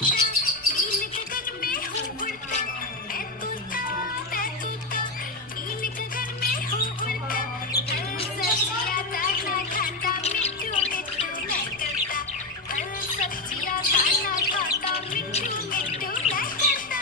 नील गगन में हूँ उड़ता, मैं तोता, मैं तोता। नील गगन में हूँ उड़ता, सब्जियाँ दाना खाता, मिट्ठू मिट्ठू मैं करता। सब्जियाँ दाना खाता, मिट्ठू मिट्ठू मैं करता।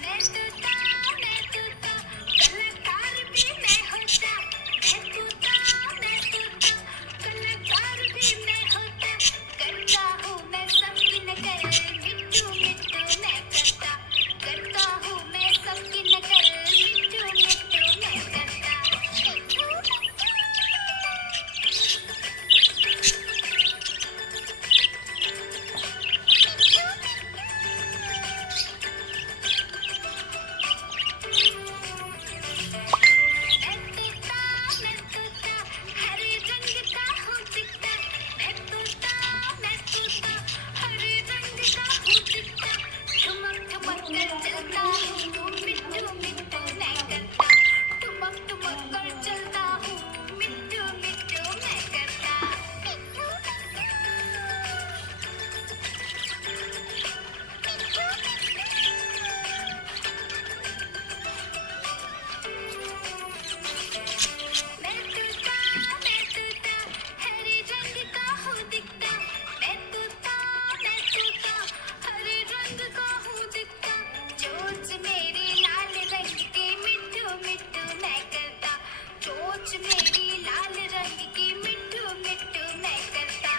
मैं तोता, मैं तोता, कलाकार भी मैं होता। मैं तोता, मैं तोता, कलाकार भी मैं होता। करता हूँ मैं सबकी नकल, मिट्ठू मिट्ठू मैं करता। करता हूँ मैं सबकी नकल, मिट्ठू मिट्ठू मैं करता। मैं तोता, हरे रंग का हूँ दिखता। मैं तोता, हरे रंग का हूँ दिखता। ठुमक ठुमक कर चलता हूँ, मिट्ठू मिट्ठू मैं करता। ठुमक ठुमक कर चलता हूँ, मिट्ठू मिट्ठू मैं करता। मैं तोता, हरे रंग का हूँ दिखता। मैं तोता, हरे रंग का हूँ दिखता। चोंच मेरी लाल रंग की, मिट्ठू मिट्ठू मैं करता। चोंच मेरी लाल रंग की, मिट्ठू मिट्ठू मैं करता।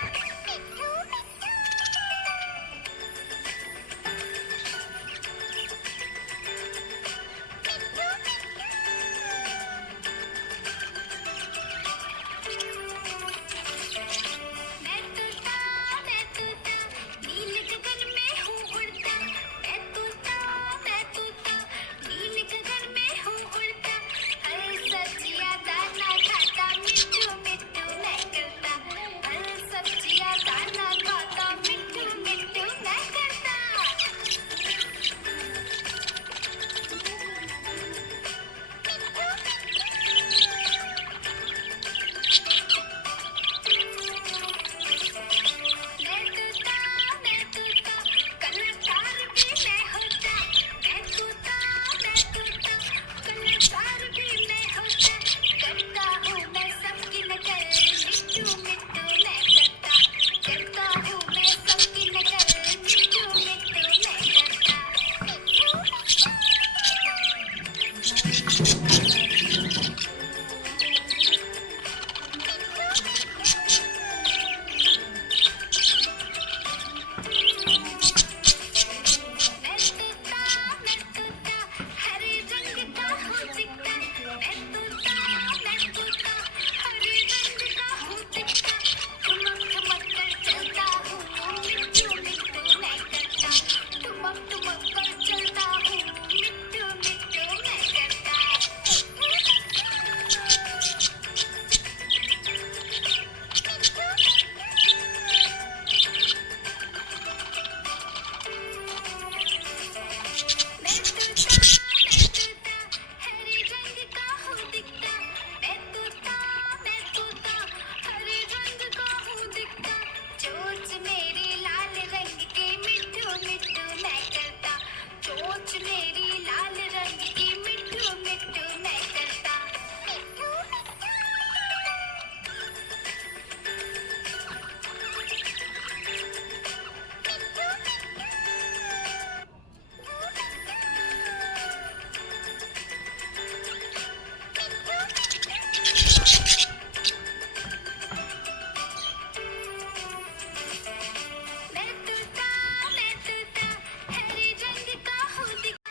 मैं तोता, नील गगन में हूँ उड़ता। मैं तोता, नील गगन में हूँ उड़ता। सब्जियाँ दाना खाता, मिट्ठू मिट्ठू मैं करता। सब्जियाँ दाना खाता, मिट्ठू मिट्ठू मैं करता। मैं तोता, कलाकार भी मैं होता। मैं तोता, कलाकार भी मैं होता। करता हूँ मैं सबकी नकल, मिट्ठू मिट्ठू मैं करता। करता हूँ मैं सबकी नकल, मिट्ठू मिट्ठू मैं करता। मैं तोता, हरे रंग का हूँ दिखता। मैं तोता, हरे रंग का हूँ दिखता। ठुमक ठुमक कर चलता हूँ, मिट्ठू मिट्ठू मैं करता। ठुमक ठुमक कर चलता हूँ, मिट्ठू मिट्ठू मैं करता। मैं तोता, हरे रंग का हूँ दिखता। मैं तोता, हरे रंग का हूँ दिखता। चोंच मेरी लाल रंग की, मिट्ठू मिट्ठू मैं करता। चोंच मेरी लाल रंग की, मिट्ठू मिट्ठू मैं करता। मैं तोता, हरे रंग का हूँ दिखता।